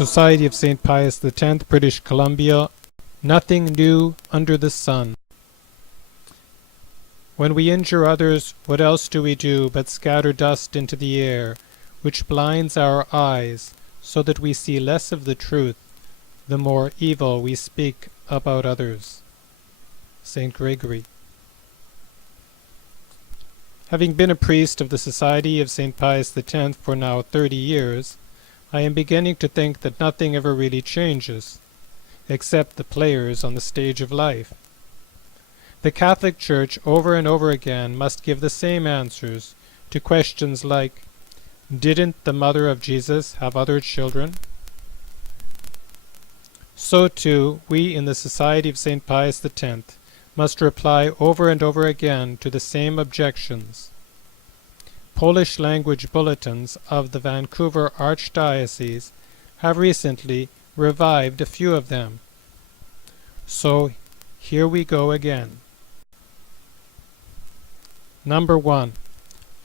Society of St. Pius X, British Columbia. Nothing new under the sun. When we injure others, what else do we do but scatter dust into the air, which blinds our eyes, so that we see less of the truth, the more evil we speak about others. St. Gregory. Having been a priest of the Society of St. Pius X for now 30 years, I am beginning to think that nothing ever really changes, except the players on the stage of life. The Catholic Church over and over again must give the same answers to questions like, didn't the mother of Jesus have other children? So too, we in the Society of St. Pius X must reply over and over again to the same objections. Polish language bulletins of the Vancouver Archdiocese have recently revived a few of them. So here we go again. Number 1.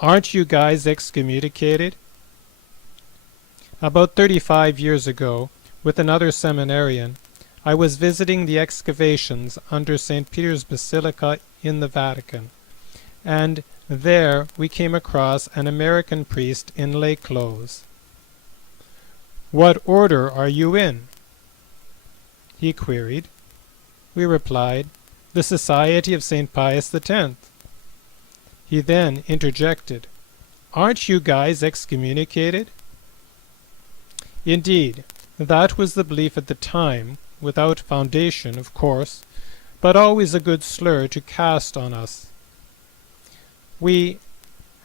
Aren't you guys excommunicated? About 35 years ago, with another seminarian, I was visiting the excavations under St. Peter's Basilica in the Vatican, and there we came across an American priest in lay clothes. "What order are you in?" he queried. We replied, "The Society of St. Pius X." He then interjected, "Aren't you guys excommunicated?" Indeed, that was the belief at the time, without foundation, of course, but always a good slur to cast on us. We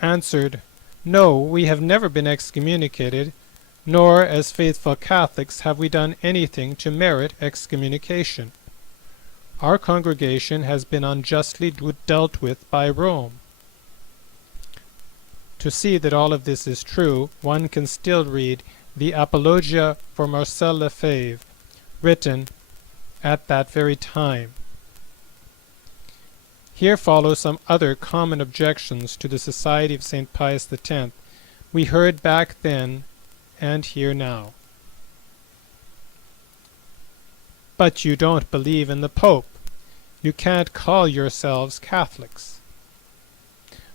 answered, "No, we have never been excommunicated, nor as faithful Catholics have we done anything to merit excommunication. Our congregation has been unjustly dealt with by Rome." To see that all of this is true, one can still read the Apologia for Marcel Lefebvre, written at that very time. Here follow some other common objections to the Society of St. Pius X we heard back then and hear now. "But you don't believe in the Pope. You can't call yourselves Catholics."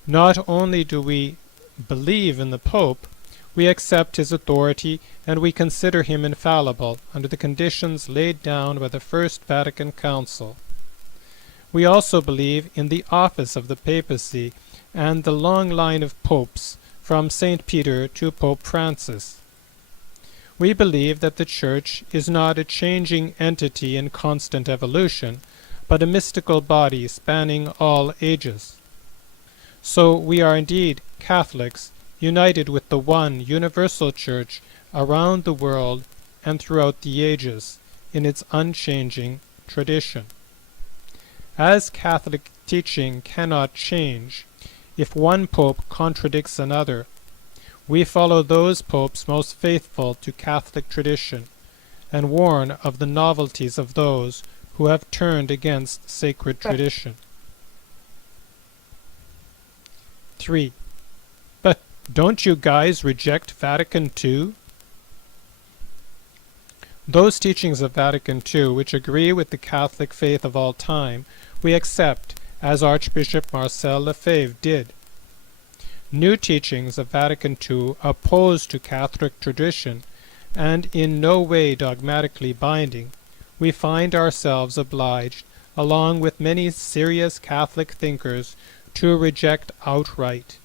Not only do we believe in the Pope, we accept his authority and we consider him infallible under the conditions laid down by the First Vatican Council. We also believe in the office of the papacy and the long line of popes from St. Peter to Pope Francis. We believe that the Church is not a changing entity in constant evolution, but a mystical body spanning all ages. So we are indeed Catholics, united with the one universal Church around the world and throughout the ages, in its unchanging tradition. As Catholic teaching cannot change, if one pope contradicts another, we follow those popes most faithful to Catholic tradition, and warn of the novelties of those who have turned against sacred tradition. 3. But don't you guys reject Vatican II? Those teachings of Vatican II which agree with the Catholic faith of all time, we accept, as Archbishop Marcel Lefebvre did. New teachings of Vatican II opposed to Catholic tradition and in no way dogmatically binding, we find ourselves obliged, along with many serious Catholic thinkers, to reject outright.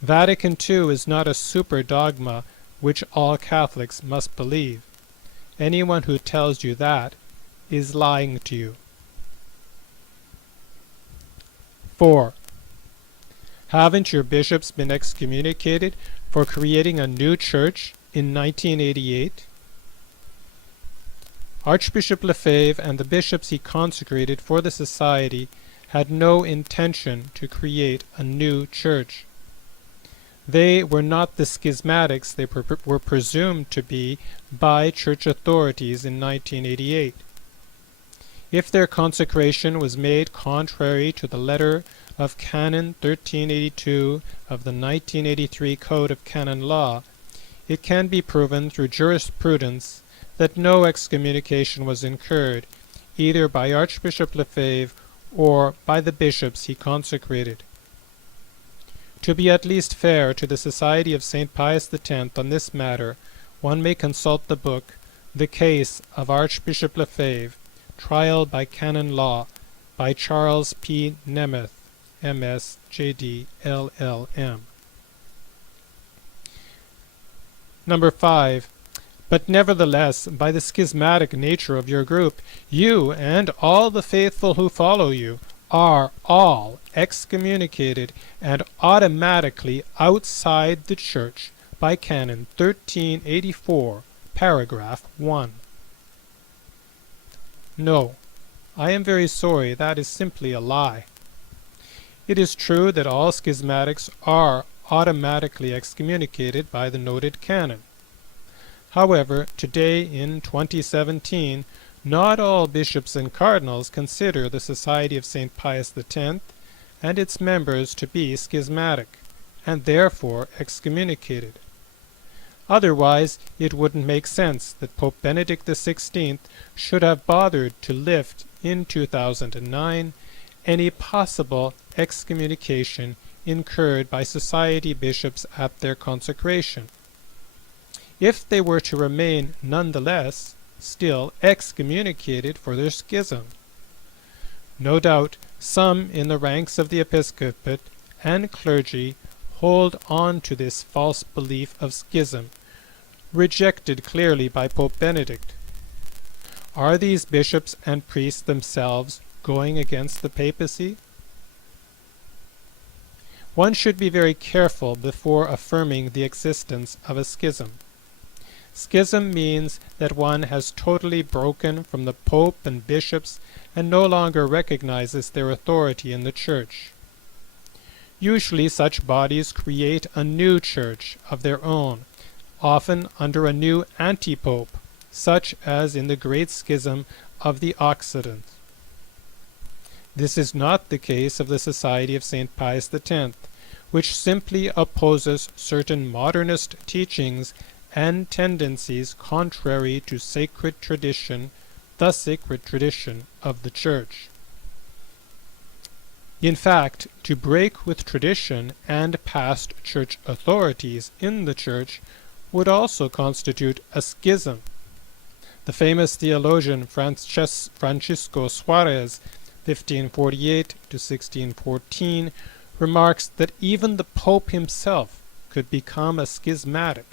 Vatican II is not a super dogma which all Catholics must believe. Anyone who tells you that is lying to you. 4. Haven't your bishops been excommunicated for creating a new church in 1988? Archbishop Lefebvre and the bishops he consecrated for the Society had no intention to create a new church. They were not the schismatics they were presumed to be by church authorities in 1988. If their consecration was made contrary to the letter of Canon 1382 of the 1983 Code of Canon Law, it can be proven through jurisprudence that no excommunication was incurred, either by Archbishop Lefebvre or by the bishops he consecrated. To be at least fair to the Society of St. Pius X on this matter, one may consult the book, The Case of Archbishop Lefebvre, Trial by Canon Law, by Charles P. Nemeth, M.S., J.D., LL.M. Number 5. But nevertheless, by the schismatic nature of your group, you and all the faithful who follow you are all excommunicated and automatically outside the Church by Canon 1384, paragraph 1. No, I am very sorry, that is simply a lie. It is true that all schismatics are automatically excommunicated by the noted canon. However, today in 2017, not all bishops and cardinals consider the Society of St. Pius X and its members to be schismatic, and therefore excommunicated. Otherwise, it wouldn't make sense that Pope Benedict XVI should have bothered to lift, in 2009, any possible excommunication incurred by society bishops at their consecration. If they were to remain nonetheless still excommunicated for their schism. No doubt some in the ranks of the episcopate and clergy hold on to this false belief of schism, rejected clearly by Pope Benedict. Are these bishops and priests themselves going against the papacy? One should be very careful before affirming the existence of a schism. Schism means that one has totally broken from the Pope and bishops and no longer recognizes their authority in the Church. Usually such bodies create a new church of their own, often under a new anti-pope, such as in the Great Schism of the Occident. This is not the case of the Society of St. Pius X, which simply opposes certain modernist teachings and tendencies contrary to sacred tradition, the sacred tradition of the Church. In fact, to break with tradition and past Church authorities in the Church would also constitute a schism. The famous theologian Francisco Suarez, 1548 to 1614, remarks that even the Pope himself could become a schismatic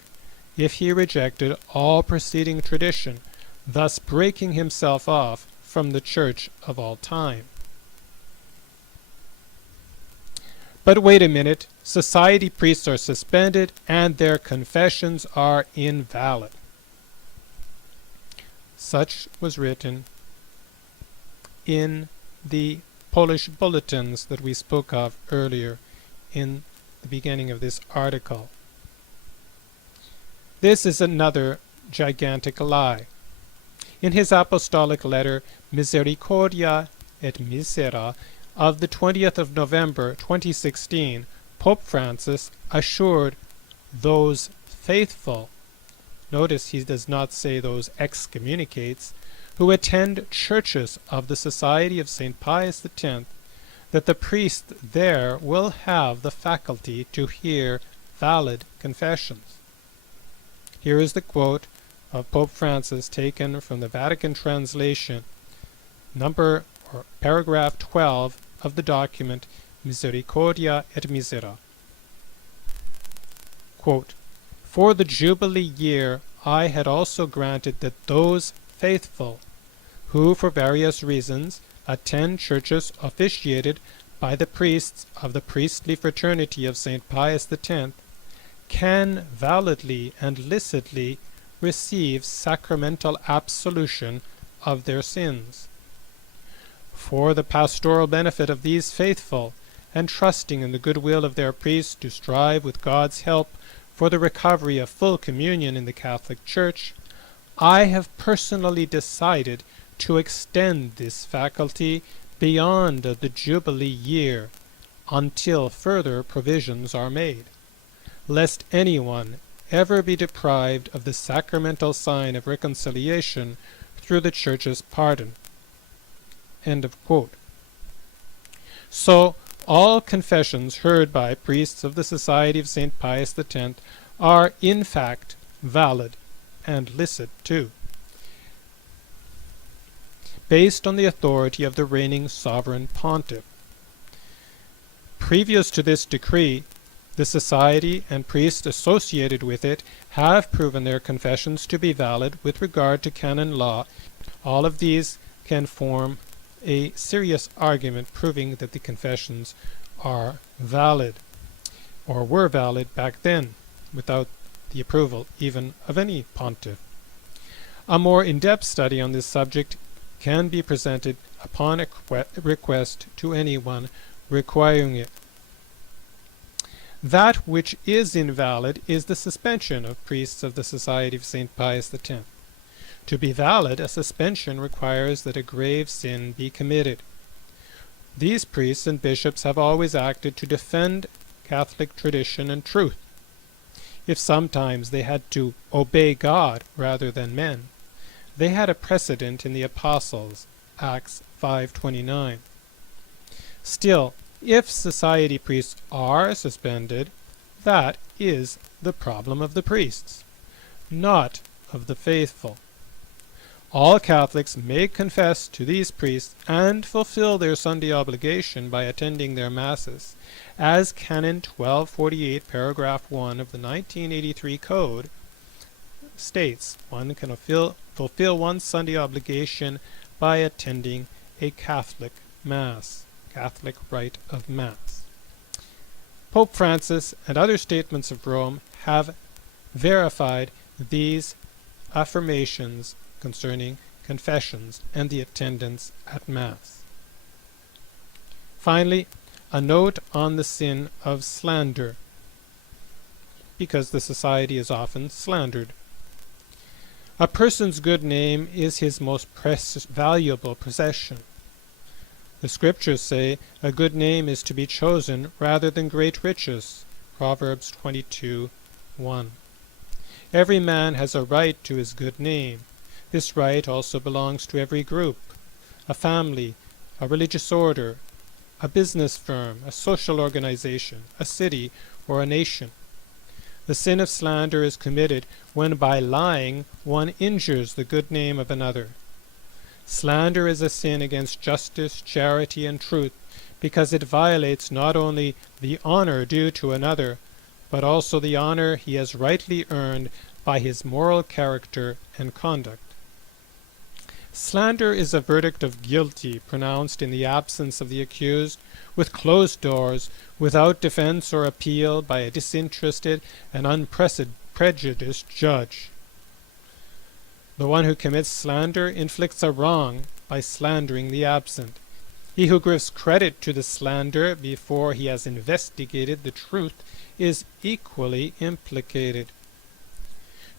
if he rejected all preceding tradition, thus breaking himself off from the Church of all time. But wait a minute, society priests are suspended and their confessions are invalid. Such was written in the Polish bulletins that we spoke of earlier in the beginning of this article. This is another gigantic lie. In his apostolic letter Misericordia et Misera of the 20th of November 2016, Pope Francis assured those faithful, notice he does not say those excommunicates, who attend churches of the Society of St. Pius X, that the priest there will have the faculty to hear valid confessions. Here is the quote of Pope Francis taken from the Vatican translation, paragraph 12 of the document Misericordia et Misera. Quote, "For the Jubilee year I had also granted that those faithful who for various reasons attend churches officiated by the priests of the priestly fraternity of St. Pius X can validly and licitly receive sacramental absolution of their sins. For the pastoral benefit of these faithful, and trusting in the goodwill of their priests to strive with God's help for the recovery of full communion in the Catholic Church, I have personally decided to extend this faculty beyond the Jubilee year until further provisions are made, lest anyone ever be deprived of the sacramental sign of reconciliation through the Church's pardon." End of quote. So, all confessions heard by priests of the Society of St. Pius X are in fact valid and licit too, based on the authority of the reigning sovereign pontiff. Previous to this decree, the society and priests associated with it have proven their confessions to be valid with regard to canon law. All of these can form a serious argument proving that the confessions are valid, or were valid back then, without the approval even of any pontiff. A more in-depth study on this subject can be presented upon a request to anyone requiring it. That which is invalid is the suspension of priests of the Society of St. Pius X. To be valid, a suspension requires that a grave sin be committed. These priests and bishops have always acted to defend Catholic tradition and truth. If sometimes they had to obey God rather than men, they had a precedent in the Apostles, Acts 5:29. Still, if society priests are suspended, that is the problem of the priests, not of the faithful. All Catholics may confess to these priests and fulfill their Sunday obligation by attending their Masses, as Canon 1248, paragraph 1 of the 1983 Code states. One can fulfill one's Sunday obligation by attending a Catholic Mass, Catholic rite of Mass. Pope Francis and other statements of Rome have verified these affirmations concerning confessions and the attendance at Mass. Finally, a note on the sin of slander, because the society is often slandered. A person's good name is his most precious, valuable possession. The Scriptures say a good name is to be chosen rather than great riches. Proverbs 22:1. Every man has a right to his good name. This right also belongs to every group, a family, a religious order, a business firm, a social organization, a city, or a nation. The sin of slander is committed when by lying one injures the good name of another. Slander is a sin against justice, charity, and truth, because it violates not only the honor due to another, but also the honor he has rightly earned by his moral character and conduct. Slander is a verdict of guilty pronounced in the absence of the accused, with closed doors, without defense or appeal by a disinterested and unprejudiced judge. The one who commits slander inflicts a wrong by slandering the absent. He who gives credit to the slander before he has investigated the truth is equally implicated.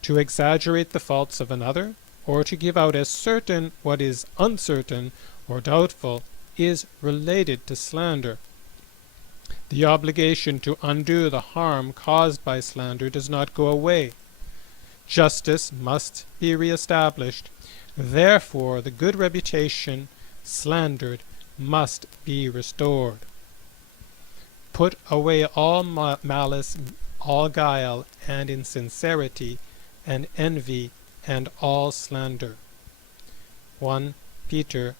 To exaggerate the faults of another, or to give out as certain what is uncertain or doubtful, is related to slander. The obligation to undo the harm caused by slander does not go away. Justice must be reestablished. Therefore, the good reputation slandered must be restored. Put away all malice, all guile, and insincerity, and envy, and all slander. 1 Peter